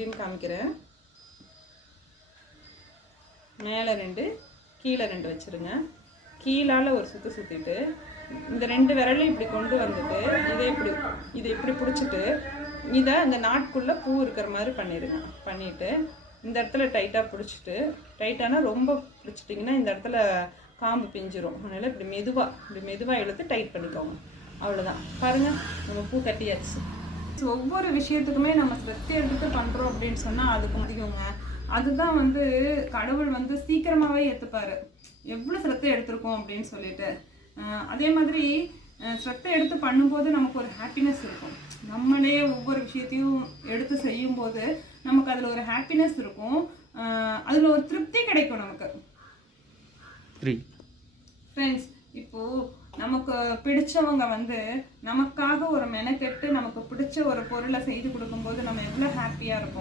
எப்படின்னு காமிக்கிறேன். மேலே 2 கீழே 2 வச்சுருங்க. கீழால் ஒரு சுற்று சுற்றிட்டு இந்த 2 விரலையும் இப்படி கொண்டு வந்துட்டு இதை இப்படி பிடிச்சிட்டு இதை அந்த நாட்குள்ளே பூ இருக்கிற மாதிரி பண்ணிடுங்க. பண்ணிவிட்டு இந்த இடத்துல டைட்டாக பிடிச்சிட்டு, டைட்டானா ரொம்ப பிடிச்சிட்டிங்கன்னா இந்த இடத்துல காம்பு பிஞ்சிரும். அதனால் இப்படி மெதுவாக இழுத்து டைட் பண்ணிக்கோங்க. அவ்வளோதான். பாருங்கள், நம்ம பூ கட்டியாச்சு. ஒவ்வொரு விஷயத்துக்குமே நம்ம ஸ்ரத்தை எடுத்து பண்ணுறோம் அப்படின்னு சொன்னால் அதுக்கு முடியுங்க. அதுதான் வந்து கடவுள் வந்து சீக்கிரமாகவே ஏற்றுப்பார், எவ்வளோ ஸ்ரத்தை எடுத்திருக்கோம் அப்படின்னு சொல்லிட்டு. அதே மாதிரி ஸ்ரத்தை எடுத்து பண்ணும்போது நமக்கு ஒரு ஹாப்பினஸ் இருக்கும். நம்மளே ஒவ்வொரு விஷயத்தையும் எடுத்து செய்யும்போது நமக்கு அதில் ஒரு ஹாப்பினஸ் இருக்கும், அதில் ஒரு திருப்தி கிடைக்கும் நமக்கு. ஃப்ரெண்ட்ஸ், இப்போது நமக்கு பிடிச்சவங்க வந்து நமக்காக ஒரு மெனக்கெட்டு நமக்கு பிடிச்ச ஒரு பொருளை செய்து கொடுக்கும்போது நம்ம எவ்வளோ ஹாப்பியாக இருப்போம்.